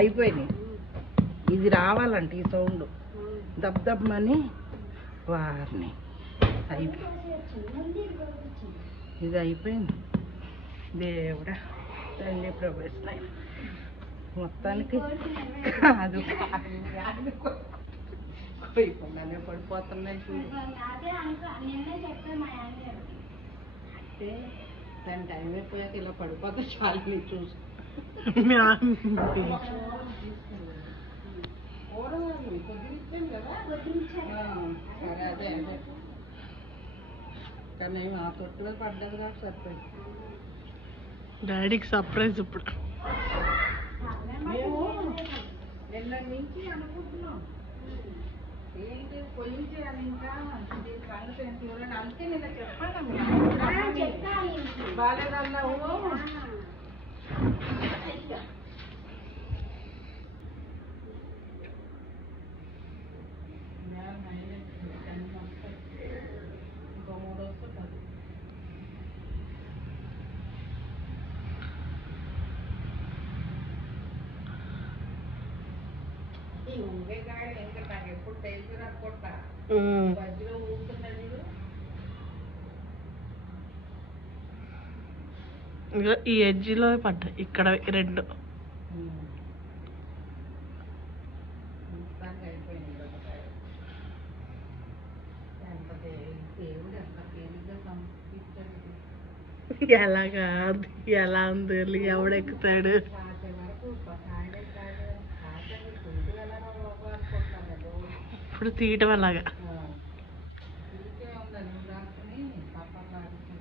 అయిపోయినాయి. ఇది రావాలంటే ఈ సౌండ్ దబ్ దబ్బని వారిని ఇది అయిపోయింది. దేవుడా తల్లి ప్రవేశం మొత్తానికి అది పోయిపోయినానే పడిపోతున్నాయి చూడు. దాని టైం అయిపోయాక ఇలా పడిపోతే చాలు నీ చూసి సరే అదే అదే కానీ ఆ తొట్టులో పడ్డది కాబట్టి సరిపోయింది. డాడీకి సర్ప్రైజ్ ఇప్పుడు. మేము నిన్న నుంచి అనుకుంటున్నాం ఏంటి పోయించేయాలి ఇంకా సంగతి ఏంటి చూడండి. అందుకే నిన్న చెప్పాను బాగాలేదన్నావు. ఇంకో 3 వస్తుంది. ఈ ఊరేగాయ ఇంకా నాకు ఎప్పుడు తెలుసు అనుకుంటా మధ్యలో ఊరుతున్నాడు. ఈ ఎడ్జిలో పడ్డాయి ఇక్కడ 2. ఎలాగా ఎలా ఉంది ఎవడెక్కుతాడు. ఇప్పుడు తీయటం ఎలాగా